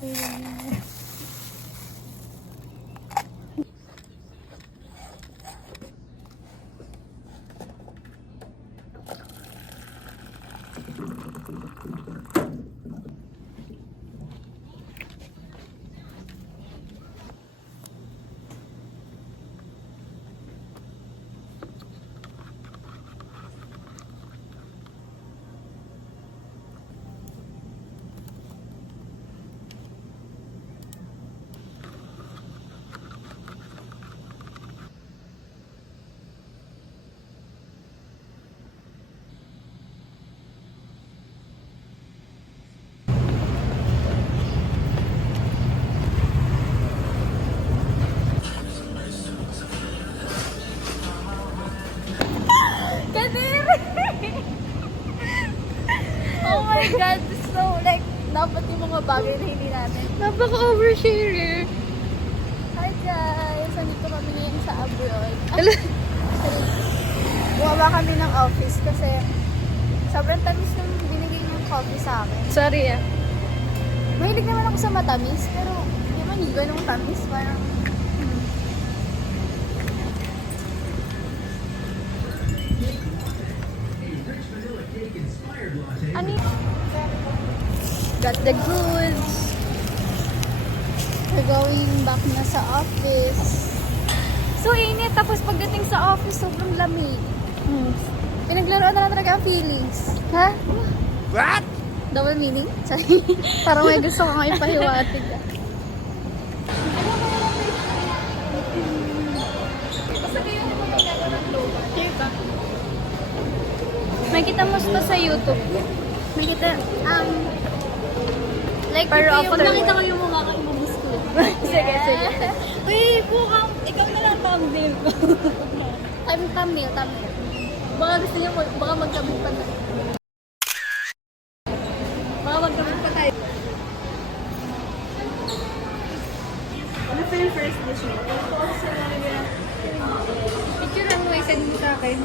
Taylor. Oh my God, so like, dapat yung mga bagay na hindi natin. Napaka-oversharer. Hi guys! Nandito kami ngayon sa abroad. Bumaba kami ng office kasi sobrang tamis nung binigay ng coffee sa akin. Sorry ah. Mahilig naman ako sa matamis, pero hindi man yung ganong tamis. Parang, ano yun? Got the goods. We're going back na sa office. So init, tapos pagdating sa office, sobrang lamig. Pinaglaruan na lang talaga ang feelings. Ha? What? Double meaning? Sorry. Parang may gusto ko ngayon pahiwatig. Makita mo ito sa YouTube. Nakita, like, Pero ito after- nakita ko yung mukha ko, ibubusk ko. Sige, sige. Uy, bukang, ikaw na lang thumbnail ko. Thumbnail. Baka gusto niyo, baka magkabit pa na. Baka magkabit pa tayo. Ano pa yung first dish mo? Picture lang mo, send mo sa akin.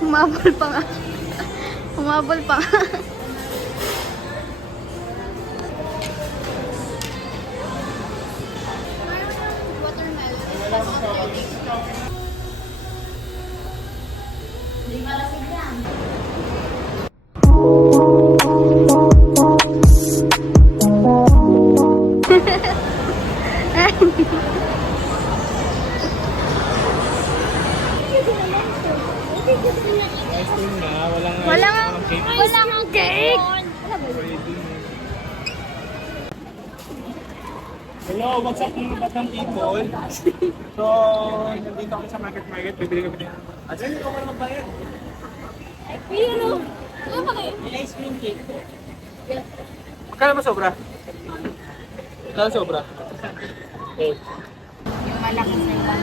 Humabol pa nga. Humabol pa nga. Hindi malapit yan. Ice cream na, Walang cake. Walang cake. Hello, what's up mga batang people? So, nandito kami sa market, bibili kami din. At saan ikaw ka na magbayad? Uy, ano? Ano ba kayo? May ice cream cake. Magkano ba sobra? Magkano sobra? Okay. Yung malaki sa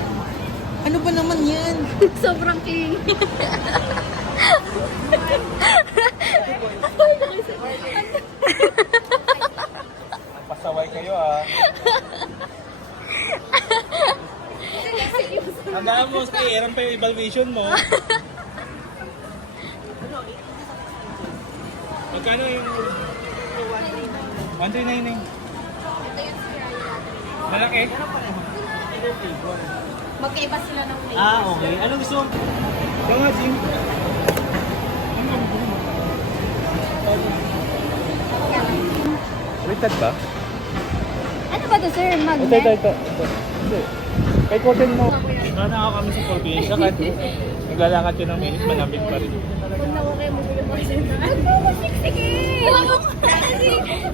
Ano ba naman yan? sobrang king. Pasaway kayo ah. Tandaan mo, stay, pa yung evaluation mo. Magkano yung 1399? Malaki? Magkaiba sila ng flavor. Ah, okay. Anong gusto mo? Ito nga, Jim. Waited ba? Ano ba to, sir? Magnet? Ito. Hindi. Kahit hotel mo. Ito na ako kami sa probinsya kahit naglalakad yun ng minute, malamig pa rin. Pag nawakay mo yung mga sir. Ano ba? Siksike!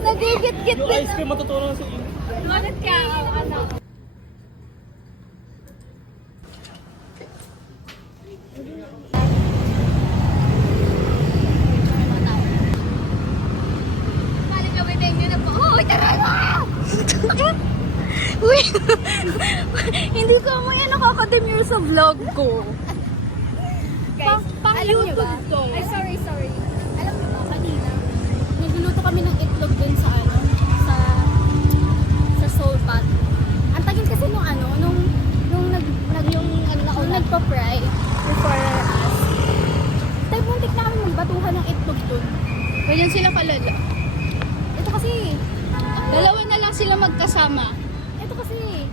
Nagigit-git Yung ice cream matutunan sa inyo. Bakit ka? Ano? Balik ka, wait, na po. Uy, tara na! Uy! Hindi ko mo yan nakaka-demure sa vlog ko. Guys, Pang alam niyo YouTube ba? to. Ay, sorry. Alam mo ba, kanina, nagluluto kami ng itlog dun sa sa soul pot. Ang tagal kasi nung nung lang yung ano na Kung una. nagpa-fry before us. Tayo muntik na kami magbatuhan ng itlog dun. Ganyan sila kalala. Ito kasi, Dalawa na lang sila magkasama. ito kasi,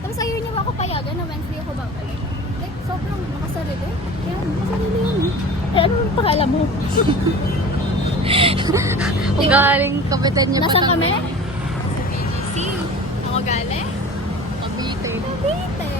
tapos ayaw niya ako payagan na Wednesday ako babalik. Like, sobrang nakasarili. Kaya, nakasarili yun. Eh, ano yung pakala mo? Galing kapitan niya Nasaan kami? Sa BGC. Ako galing? Cavite. Cavite.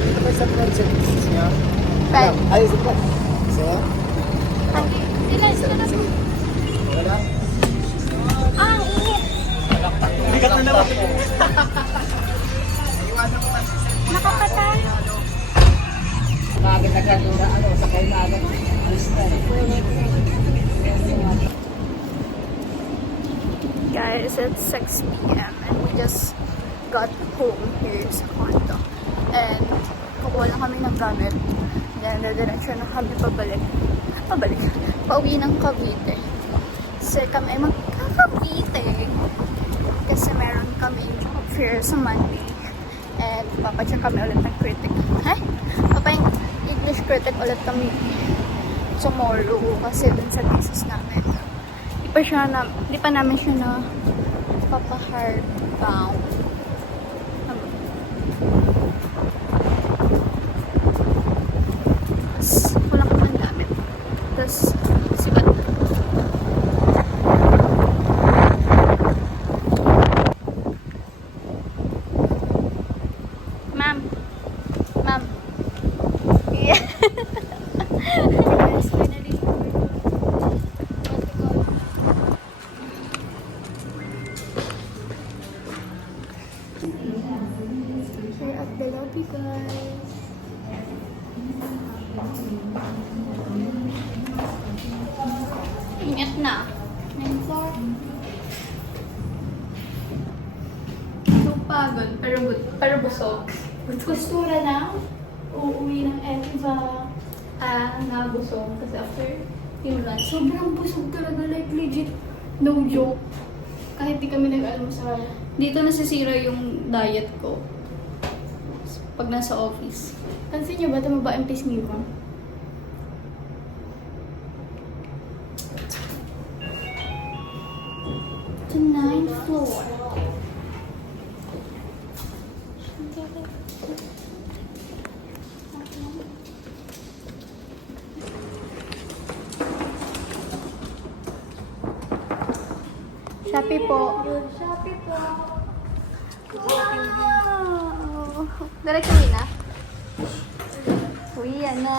Dito ba sa project niya? Right. Ay, isa pa. Isa? Sila na. Wala? Ah, ang init. Bigat na naman. Nakapatay. Bakit nagkatula, sakay na agad. Alis na Guys, it's 6 p.m. and we just got home here sa condo. And kukuha lang kami ng gamit. Then, diretso na kami pabalik. Pauwi ng Cavite. Kasi kami ay magka-Cavite. Kasi meron kami job fair sa Monday. And papacheck kami ulit ng critic. Papayang English critic ulit kami tomorrow. Kasi dun sa thesis namin. Di pa namin siya na papa-hardbound. Tapos, wala ka man gamit. Tapos, sibat na. Ma'am. Yeah. Yes, finally. We're at the lobby, guys. Ingat na. Main floor. So pagod, pero busog. Kustura na. Uuwi ng Eva. Nabusog. Kasi after yung lunch, sobrang busog talaga. Like legit, no joke. Kahit di kami nag-almusal. Dito nasisira yung diet ko. Pag nasa office. Pansin niyo ba? Tumaba ang pace niyo ba? To 9th floor. Shopee po. Shopee po. Wow! Diretso na. Uwi, na.